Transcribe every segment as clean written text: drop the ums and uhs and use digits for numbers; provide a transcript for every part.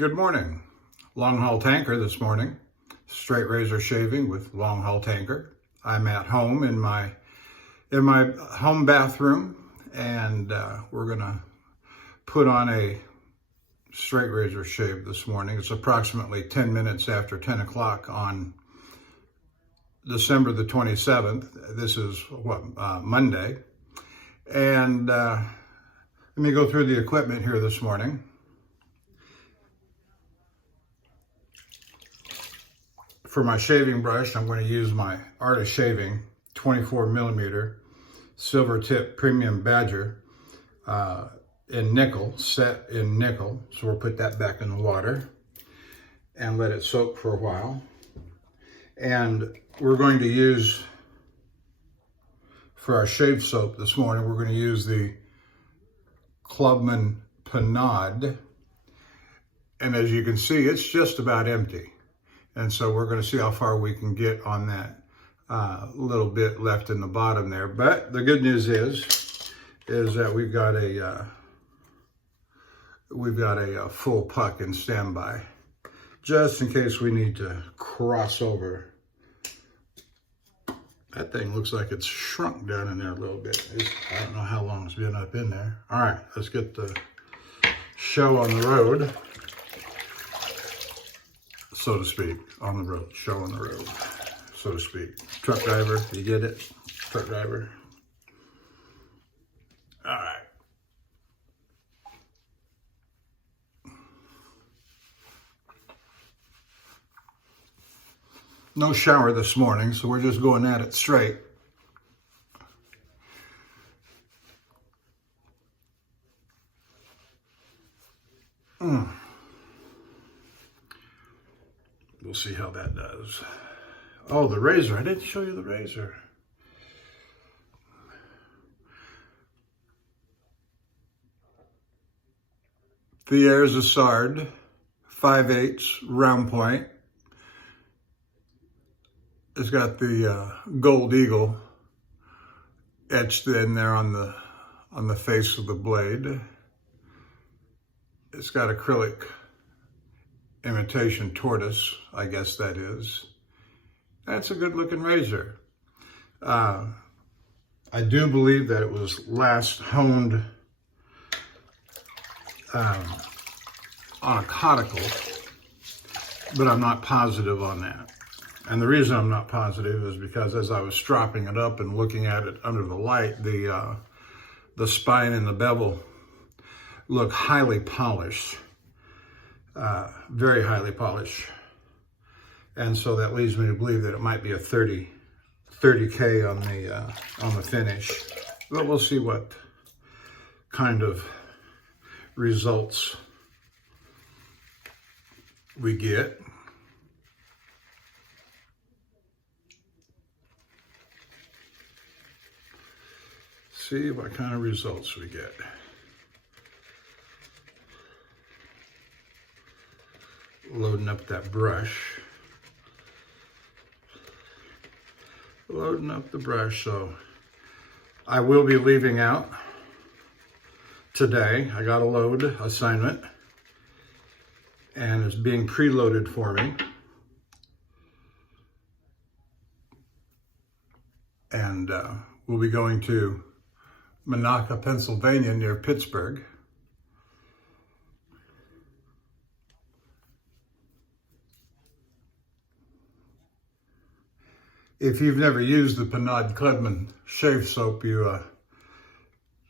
Good morning. Longhaultanker this morning. Straight razor shaving with Longhaultanker. I'm at home in my home bathroom, and we're gonna put on a straight razor shave this morning. It's approximately 10 minutes after 10 o'clock on December the 27th. This is Monday. And let me go through the equipment here this morning. For my shaving brush, I'm going to use my Art of Shaving 24 millimeter silver tip premium badger in nickel, set in nickel. So we'll put that back in the water and let it soak for a while. And we're going to use, for our shave soap this morning, we're going to use the Clubman Pinaud. And as you can see, it's just about empty. And so we're going to see how far we can get on that little bit left in the bottom there. But the good news is that we've got a full puck in standby, just in case we need to cross over. That thing looks like it's shrunk down in there a little bit. I don't know how long it's been up in there. All right, let's get the show on the road, so to speak, on the road, show on the road, so to speak. Truck driver, you get it? Truck driver. All right. No shower this morning, so we're just going at it straight. We'll see how that does. Oh, the razor. I didn't show you the razor. THIERS Issard 5/8 round point. It's got the Gold Eagle etched in there on the face of the blade. It's got acrylic imitation tortoise, I guess that is. That's a good looking razor. I do believe that it was last honed on a conical, but I'm not positive on that. And the reason I'm not positive is because as I was stropping it up and looking at it under the light, the spine and the bevel look highly polished. Very highly polished. And so that leads me to believe that it might be a 30K on the finish. But we'll see what kind of results we get. See what kind of results we get. Loading up that brush. Loading up the brush, so I will be leaving out today. I got a load assignment, and it's being preloaded for me. And we'll be going to Pinaud, Pennsylvania, near Pittsburgh. If you've never used the Pinaud Clubman shave soap, you're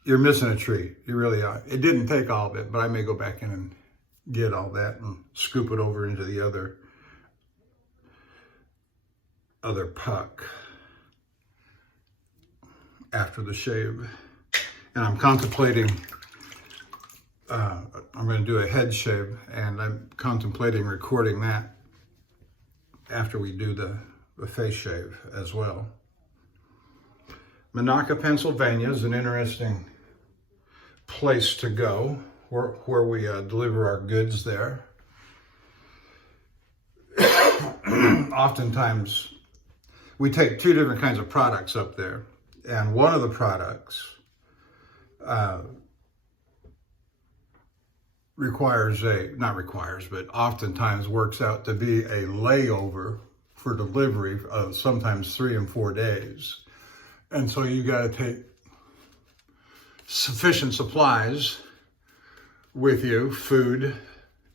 missing a treat. You really are. It didn't take all of it, but I may go back in and get all that and scoop it over into the other puck after the shave. And I'm contemplating, I'm going to do a head shave, and I'm contemplating recording that after we do the face shave as well. Pinaud, Pennsylvania is an interesting place to go, where we deliver our goods there. Oftentimes, we take two different kinds of products up there, and one of the products but oftentimes works out to be a layover for delivery of sometimes 3 and 4 days. And so you got to take sufficient supplies with you, food,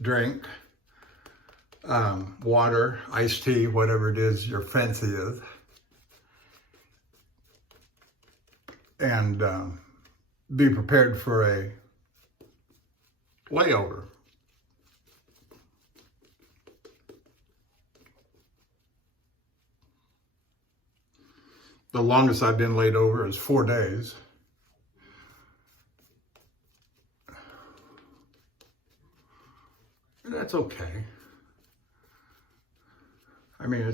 drink, water, iced tea, whatever it is your fancy is. And be prepared for a layover. The longest I've been laid over is 4 days. That's okay. I mean,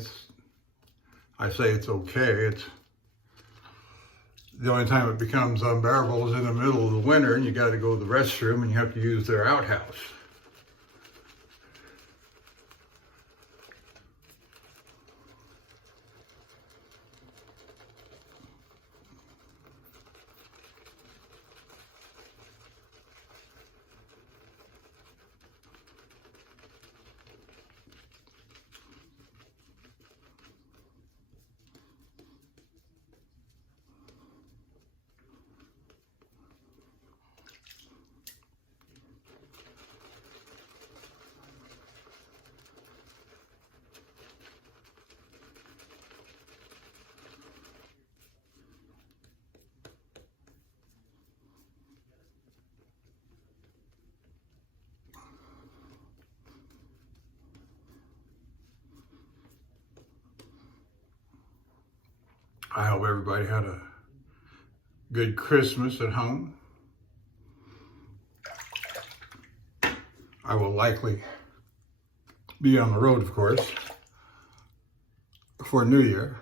I say it's okay. The only time it becomes unbearable is in the middle of the winter and you got to go to the restroom and you have to use their outhouse. I hope everybody had a good Christmas at home. I will likely be on the road, of course, for New Year.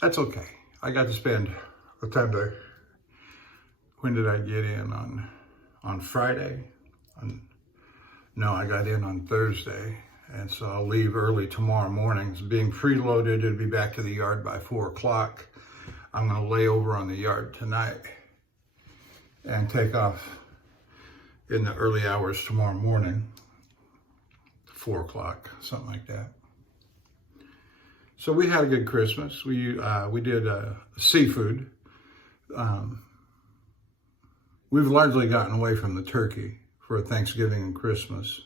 That's okay. I got to spend a time to, when did I get in? On Friday? No, I got in on Thursday. And so I'll leave early tomorrow morning. It's being preloaded. It'll be back to the yard by 4 o'clock. I'm going to lay over on the yard tonight and take off in the early hours tomorrow morning, 4 o'clock, something like that. So we had a good Christmas. We did seafood. We've largely gotten away from the turkey for Thanksgiving and Christmas.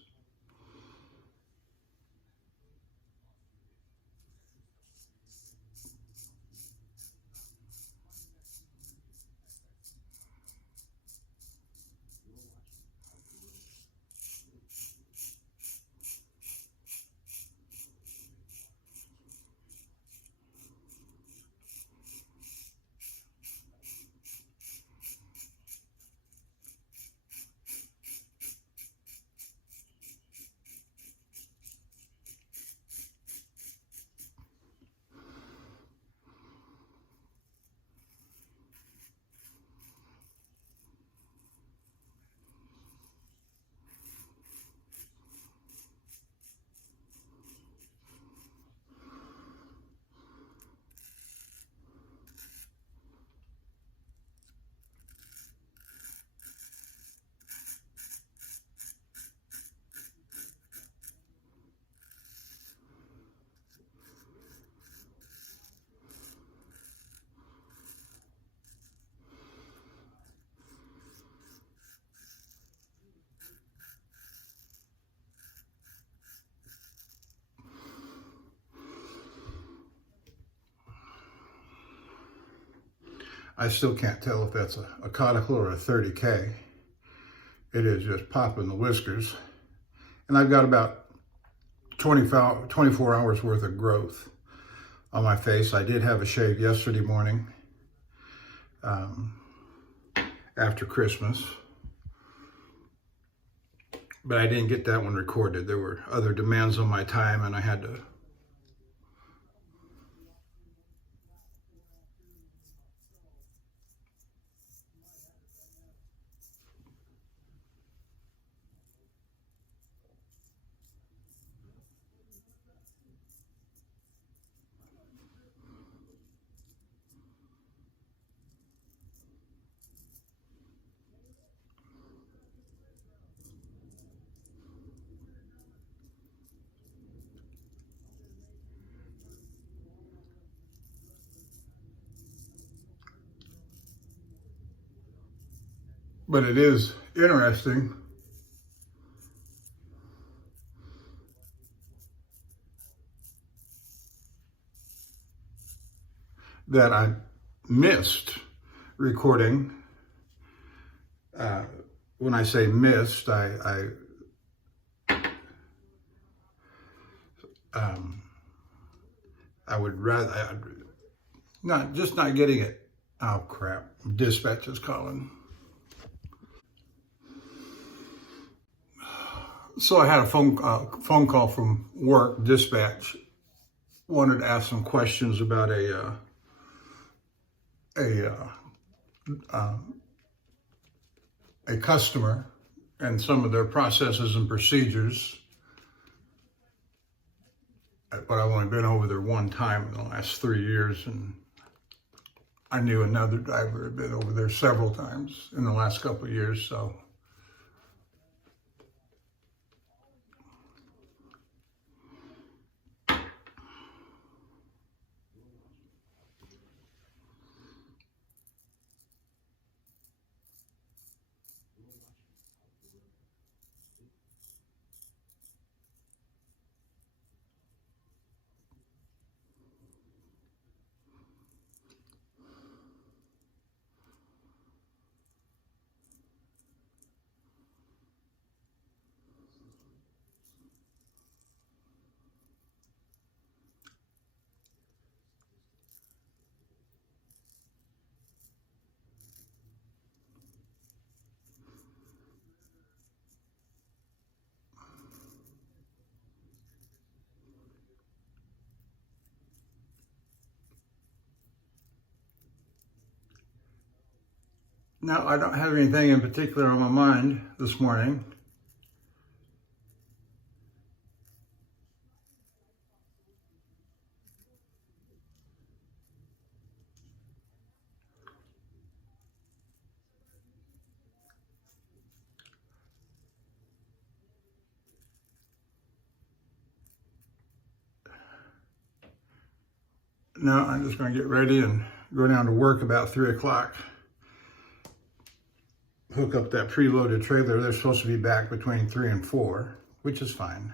I still can't tell if that's a caudicle or a 30K. It is just popping the whiskers. And I've got about 24 hours worth of growth on my face. I did have a shave yesterday morning after Christmas, but I didn't get that one recorded. There were other demands on my time and I had to But it is interesting that I missed recording. When I say missed, I would rather not getting it. Oh crap! Dispatch is calling. So I had a phone call from work. Dispatch wanted to ask some questions about a customer and some of their processes and procedures. But I've only been over there one time in the last 3 years, and I knew another driver had been over there several times in the last couple of years, so. No, I don't have anything in particular on my mind this morning. No, I'm just going to get ready and go down to work about 3 o'clock. Hook up that preloaded trailer. They're supposed to be back between 3 and 4, which is fine.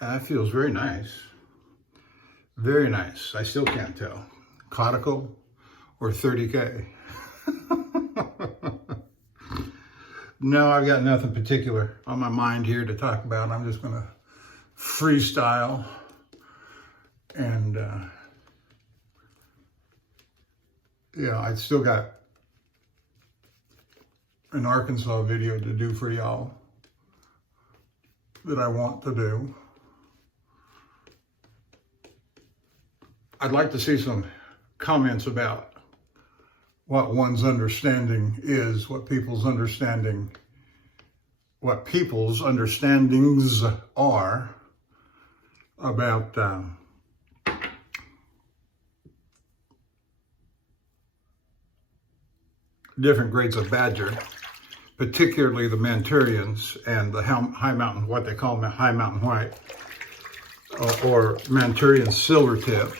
That feels very nice. Very nice. I still can't tell. Conical or 30K? No, I've got nothing particular on my mind here to talk about. I'm just going to freestyle and, I still got an Arkansas video to do for y'all that I want to do. I'd like to see some comments about what one's understanding is, what people's understandings are about different grades of badger, particularly the Manchurians and the high mountain, what they call high mountain white, or Manchurian silvertip.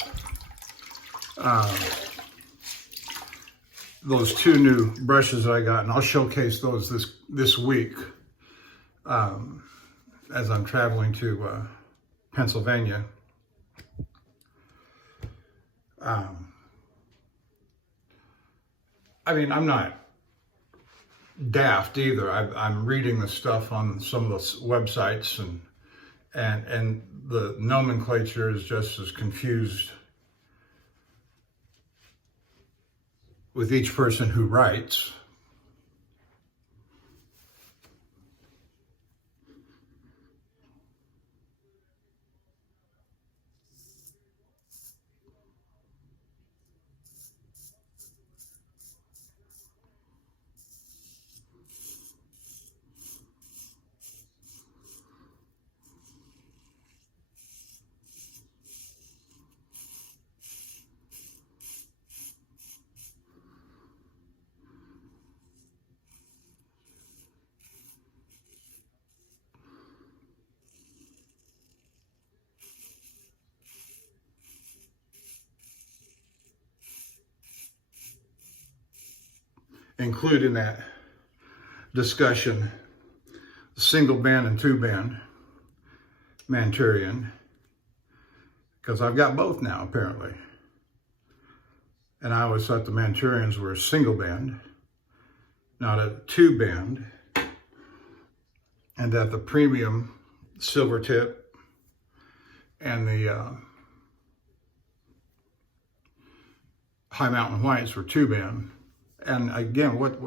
those two new brushes that I got, and I'll showcase those this week as I'm traveling to Pennsylvania. I mean, I'm not daft either. I'm reading the stuff on some of the websites, and the nomenclature is just as confused with each person who writes. Include in that discussion single band and two band Manchurian, because I've got both now apparently. And I always thought the Manchurians were single band, not a two band, and that the premium silvertip and the high mountain whites were two band. And again, what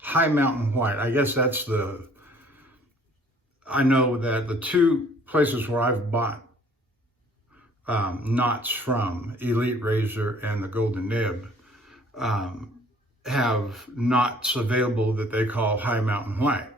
high mountain white, I guess that's I know that the two places where I've bought knots from, Elite Razor and the Golden Nib, have knots available that they call high mountain white.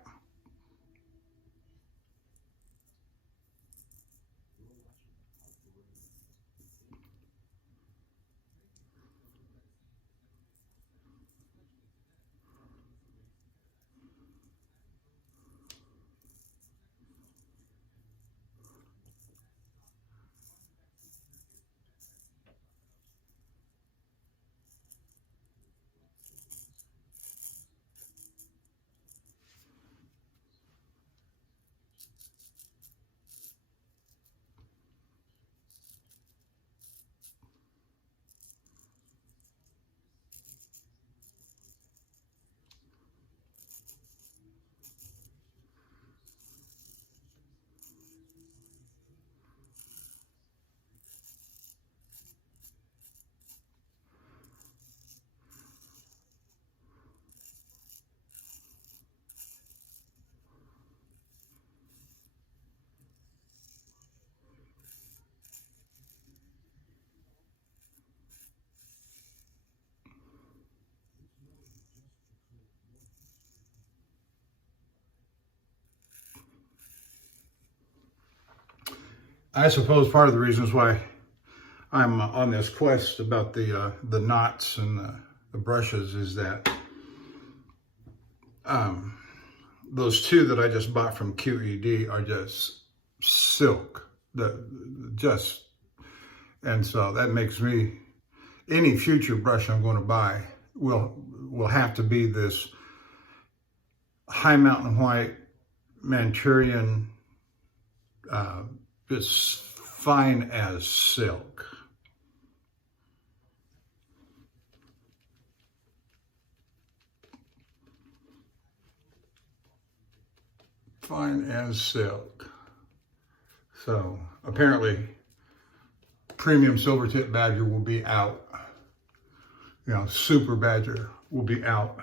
I suppose part of the reasons why I'm on this quest about the knots and the brushes is that those two that I just bought from QED are just silk, and so that makes me, any future brush I'm going to buy will have to be this high mountain white Manchurian, just fine as silk. Fine as silk. So apparently premium silvertip badger will be out. Super badger will be out.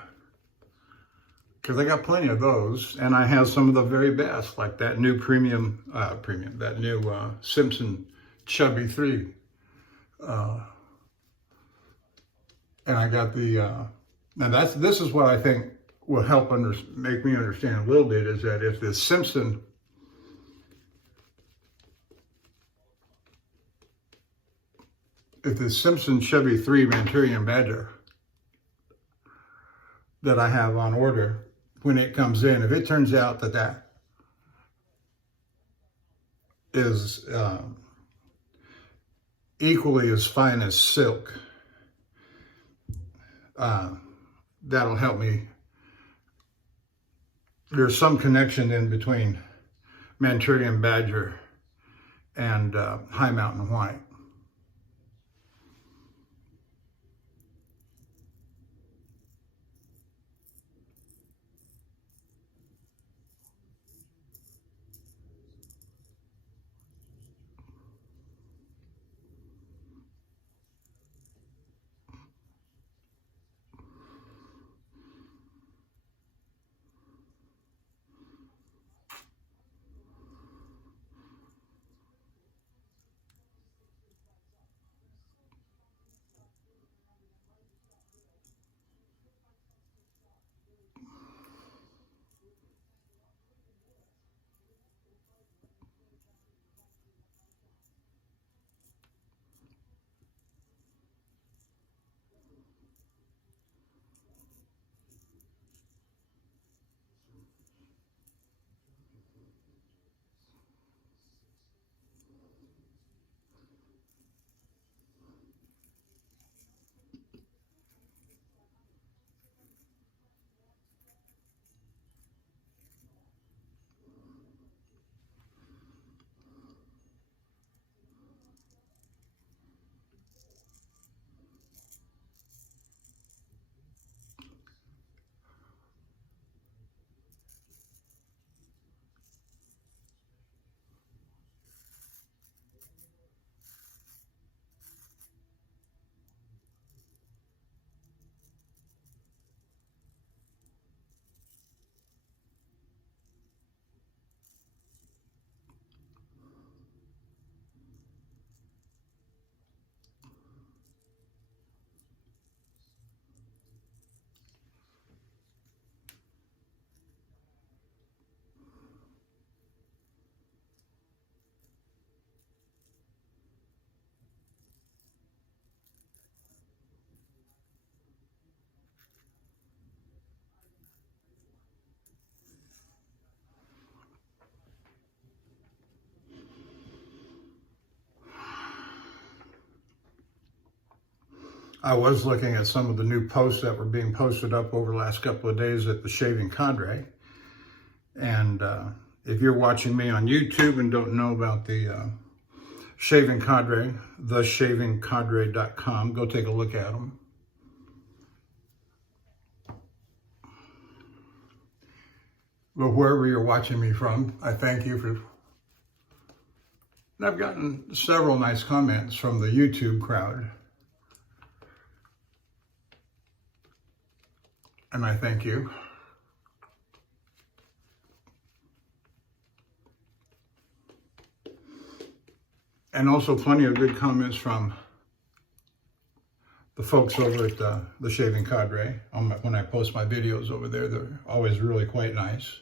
Because I got plenty of those, and I have some of the very best, like that new that new Simpson Chubby 3. And I got the, now this is what I think will help make me understand a little bit, is that if the Simpson Chubby 3 Manchurian badger that I have on order, when it comes in, if it turns out that is equally as fine as silk. That'll help me. There's some connection in between Manchurian Badger and High Mountain White. I was looking at some of the new posts that were being posted up over the last couple of days at the Shaving Cadre. And if you're watching me on YouTube and don't know about the Shaving Cadre, theshavingcadre.com, go take a look at them. But wherever you're watching me from, I thank you for... And I've gotten several nice comments from the YouTube crowd. And I thank you. And also plenty of good comments from the folks over at the Shaving Cadre. When I post my videos over there, they're always really quite nice.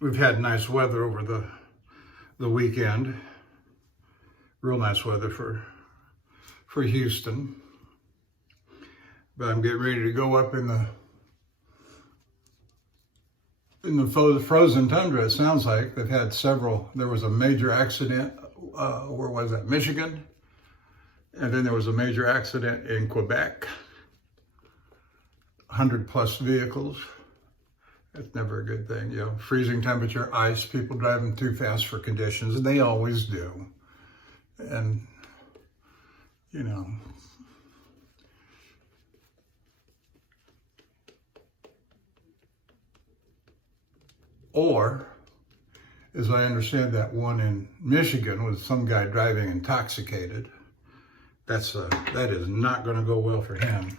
We've had nice weather over the the weekend. Real nice weather for Houston. But I'm getting ready to go up in the frozen tundra. It sounds like they've had several. There was a major accident. Where was that? Michigan. And then there was a major accident in Quebec. 100+ vehicles. That's never a good thing. You know, freezing temperature, ice, people driving too fast for conditions, and they always do. And, you know, or, as I understand, that one in Michigan was some guy driving intoxicated. That is not going to go well for him.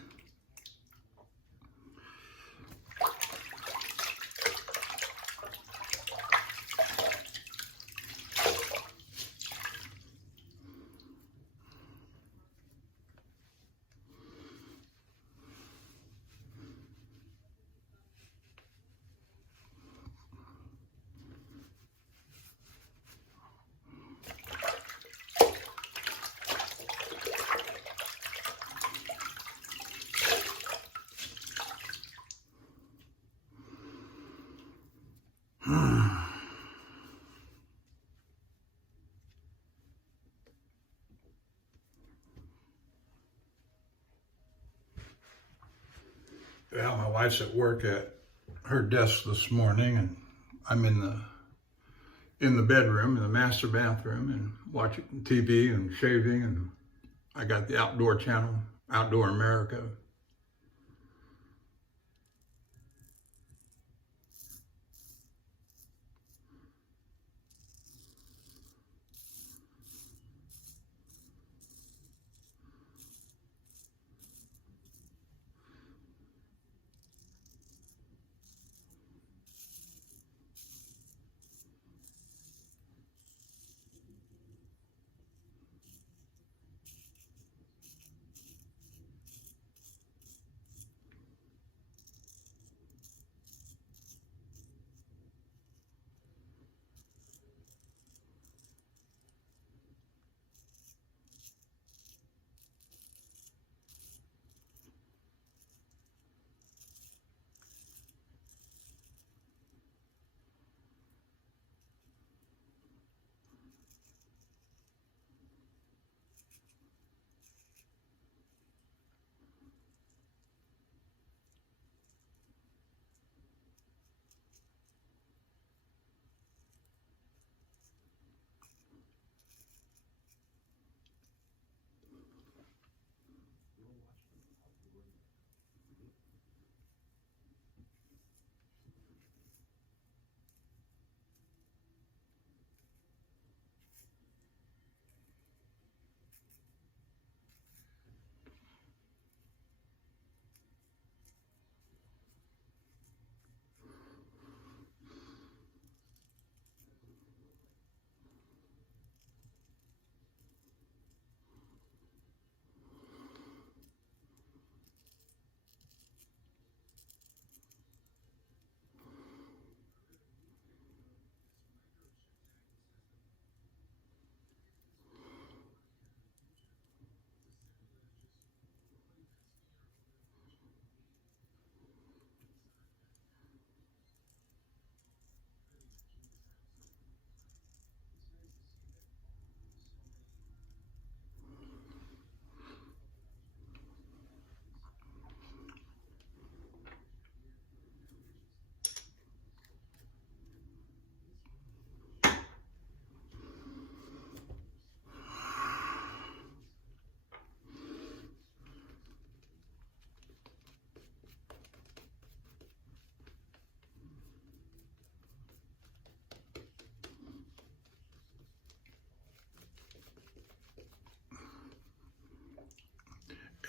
Well, my wife's at work at her desk this morning, and I'm in the bedroom, in the master bathroom, and watching TV and shaving, and I got the outdoor channel, Outdoor America.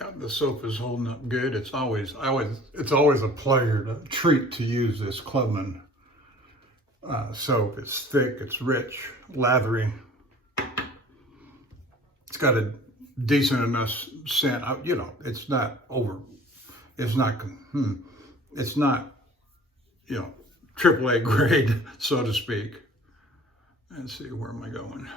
Yeah, the soap is holding up good. It's always a pleasure, a treat to use this Clubman soap. It's thick, it's rich, lathery. It's got a decent enough scent. You know, it's not it's not, you know, AAA grade, so to speak. Let's see, where am I going?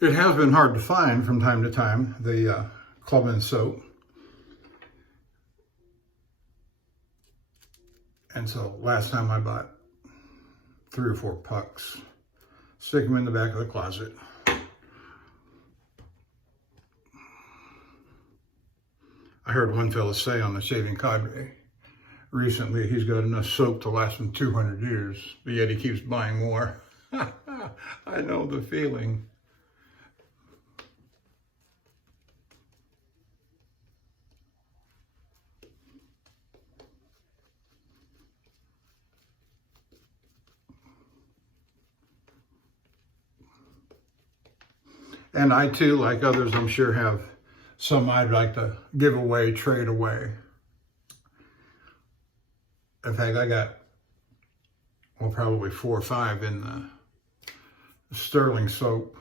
It has been hard to find from time to time, the Clubman soap. And so last time I bought 3 or 4 pucks, stick them in the back of the closet. I heard one fella say on the Shaving Cadre recently he's got enough soap to last him 200 years, but yet he keeps buying more. I know the feeling. And I too, like others, I'm sure, have some I'd like to give away, trade away. In fact, I got, well, probably 4 or 5 in the sterling soap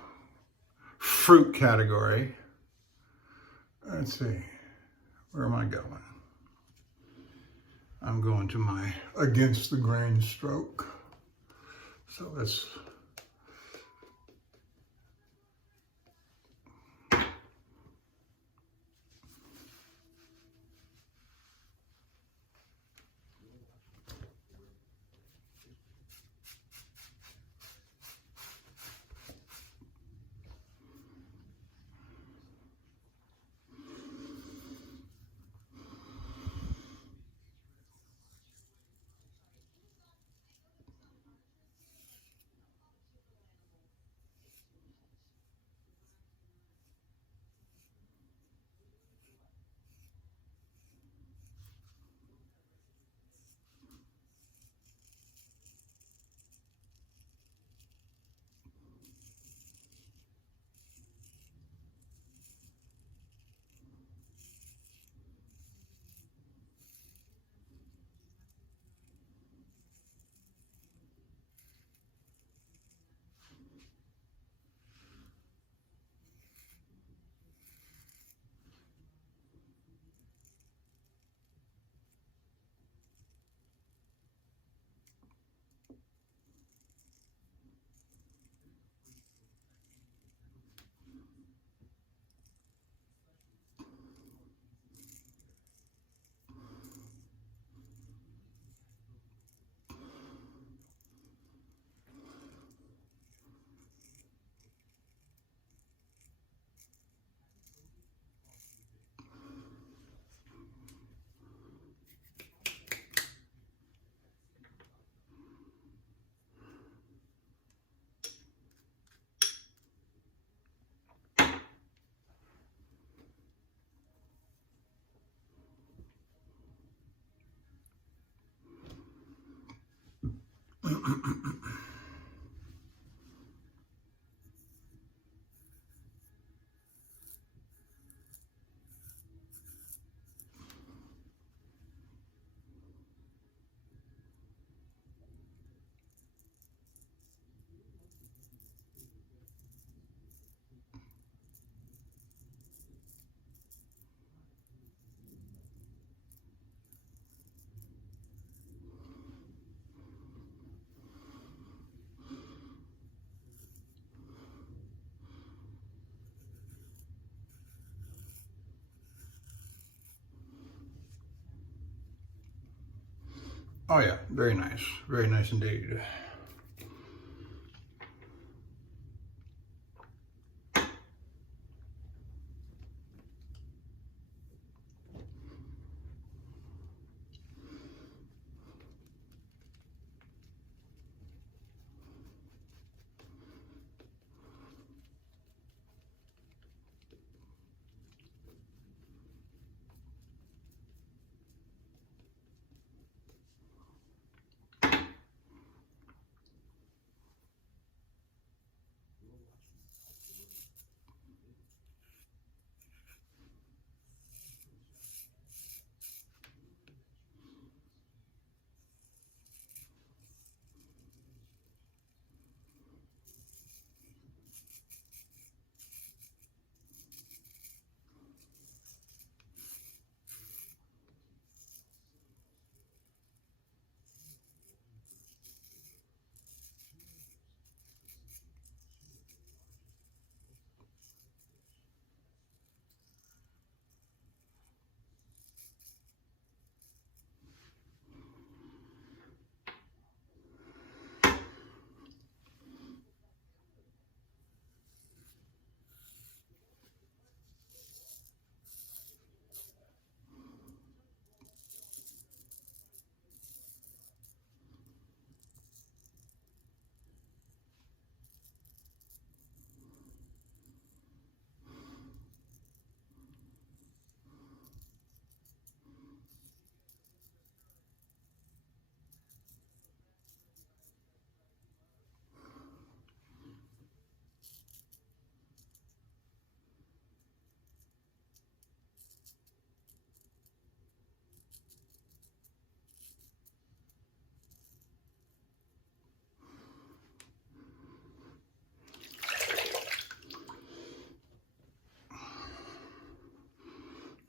fruit category. Let's see, where am I going? I'm going to my against the grain stroke. So let's, oh yeah, very nice indeed.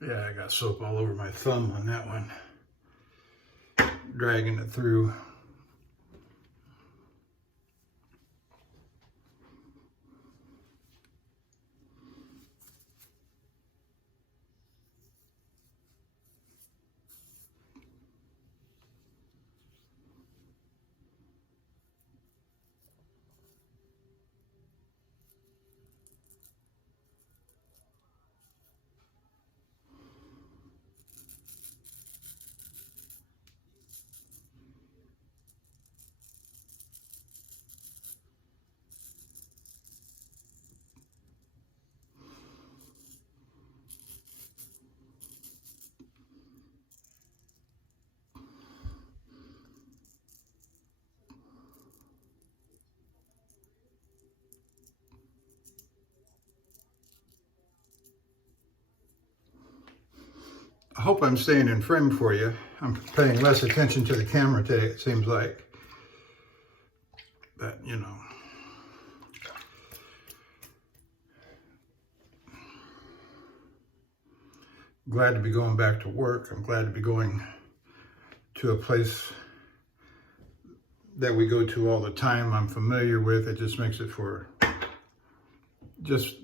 Yeah, I got soap all over my thumb on that one. Dragging it through. I hope I'm staying in frame for you. I'm paying less attention to the camera today, it seems like. But, you know. Glad to be going back to work. I'm glad to be going to a place that we go to all the time. I'm familiar with. It just makes it for just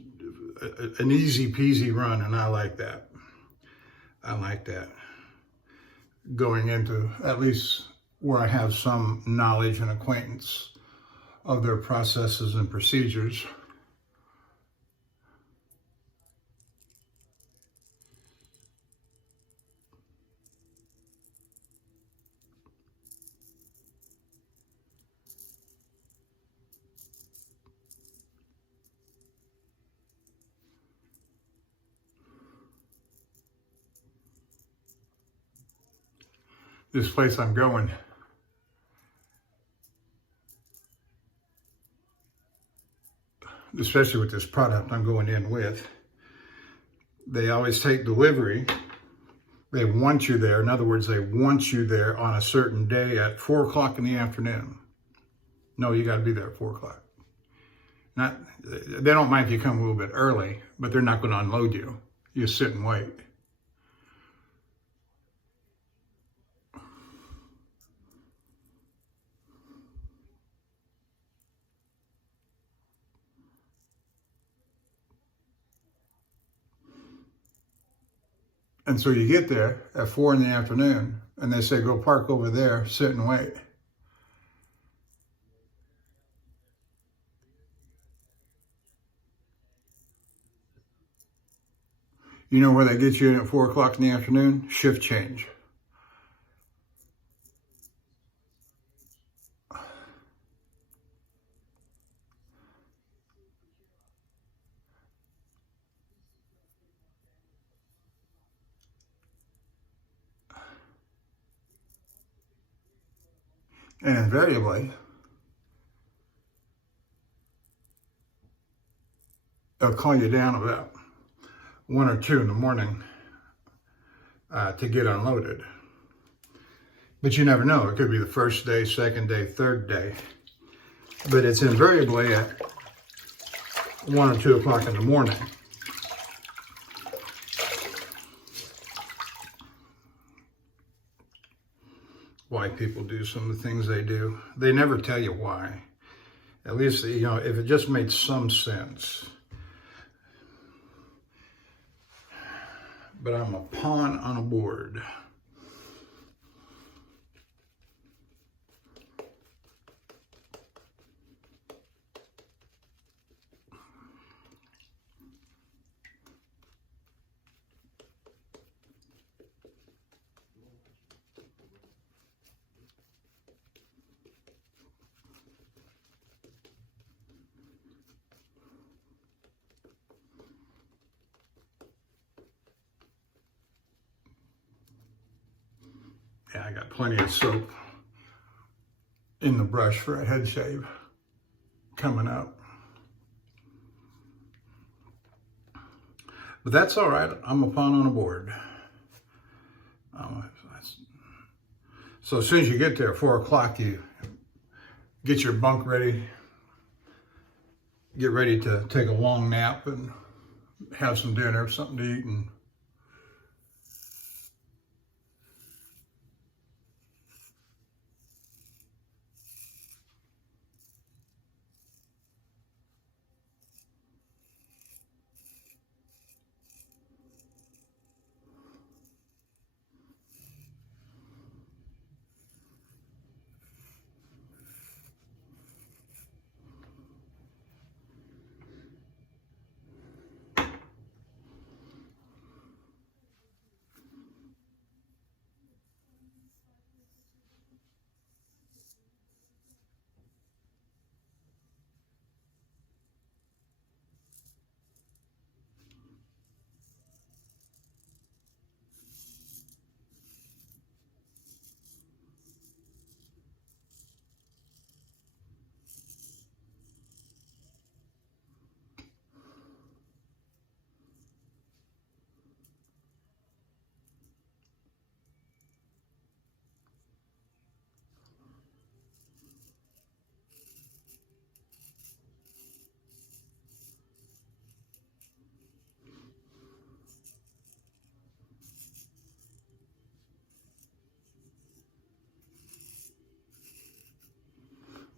an easy peasy run, and I like that. I like that. Going into at least where I have some knowledge and acquaintance of their processes and procedures. This place I'm going, especially with this product I'm going in with, they always take delivery. They want you there. In other words, they want you there on a certain day at 4 o'clock in the afternoon. No, you got to be there at 4 o'clock. They don't mind if you come a little bit early, but they're not going to unload you. You sit and wait. And so you get there at 4 in the afternoon, and they say, go park over there, sit and wait. You know where they get you in at 4 o'clock in the afternoon? Shift change. And invariably, they'll call you down about 1 or 2 in the morning to get unloaded. But you never know. It could be the first day, second day, third day. But it's invariably at 1 or 2 o'clock in the morning. Why people do some of the things they do. They never tell you why. At least, you know, if it just made some sense. But I'm a pawn on a board. Yeah, I got plenty of soap in the brush for a head shave coming up. But that's all right. I'm a pawn on a board. So as soon as you get there at 4 o'clock, you get your bunk ready, get ready to take a long nap and have some dinner, something to eat, and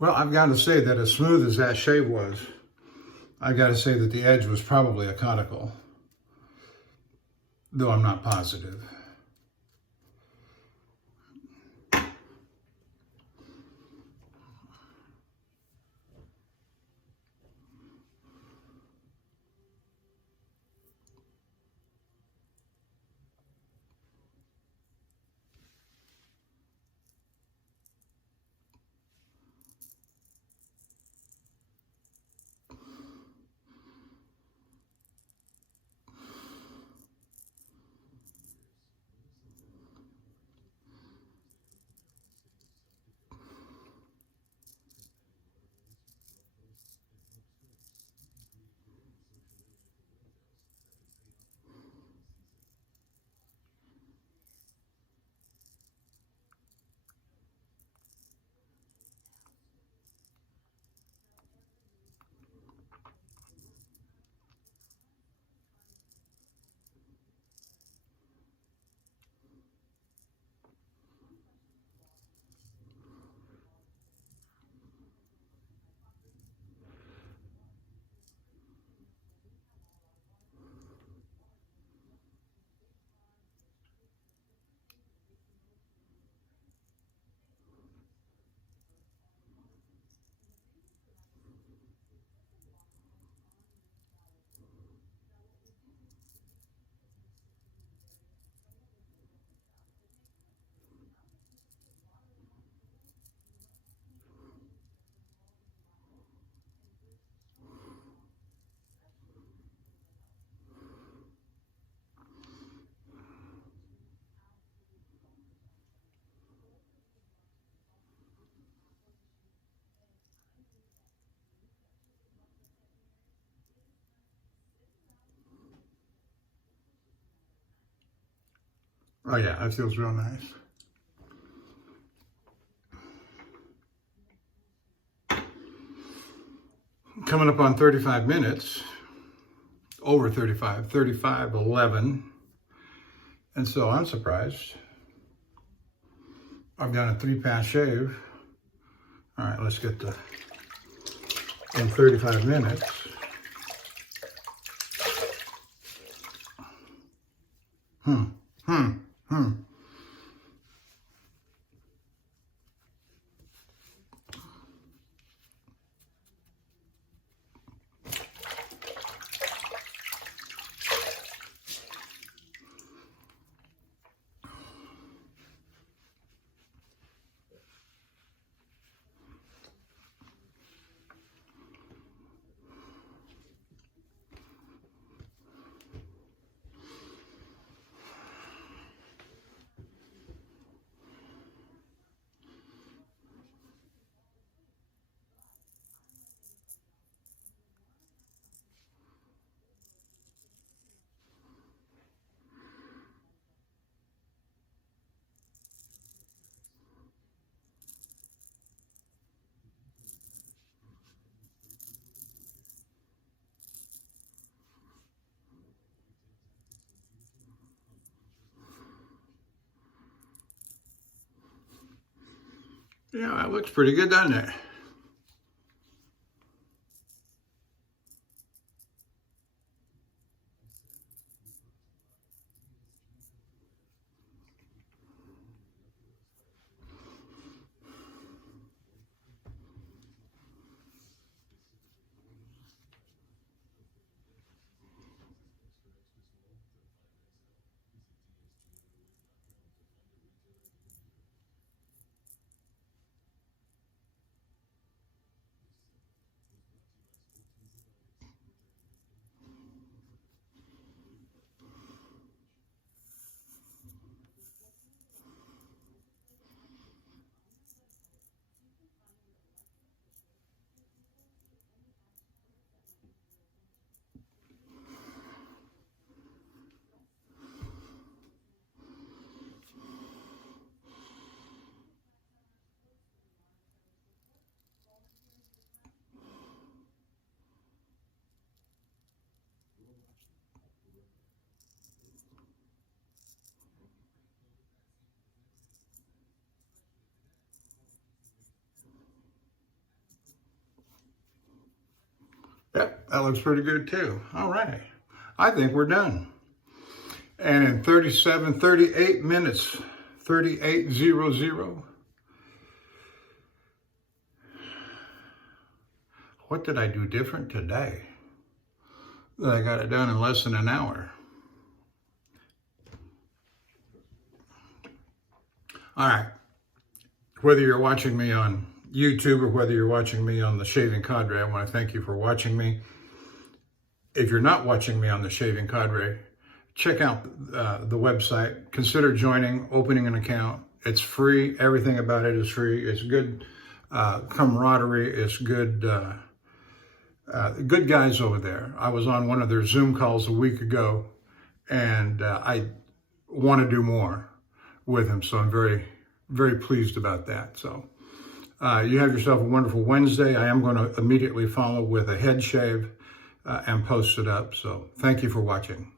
Well, I've got to say that as smooth as that shave was, I've got to say that the edge was probably a conical, though I'm not positive. Oh yeah, that feels real nice. Coming up on 35 minutes, over 35, 35:11. And so I'm surprised. I've done a 3-pass shave. All right, let's get to in 35 minutes. Yeah, that looks pretty good, doesn't it? Yep, that looks pretty good too. All right. I think we're done. And in 38 minutes, 38:00, what did I do different today that I got it done in less than an hour? All right. Whether you're watching me on YouTube or whether you're watching me on the Shaving Cadre, I want to thank you for watching me. If you're not watching me on the Shaving Cadre, check out the website. Consider joining, opening an account. It's free. Everything about it is free. It's good camaraderie. It's good good guys over there. I was on one of their Zoom calls a week ago, and I want to do more with them. So I'm very, very pleased about that. So you have yourself a wonderful Wednesday. I am going to immediately follow with a head shave and post it up. So thank you for watching.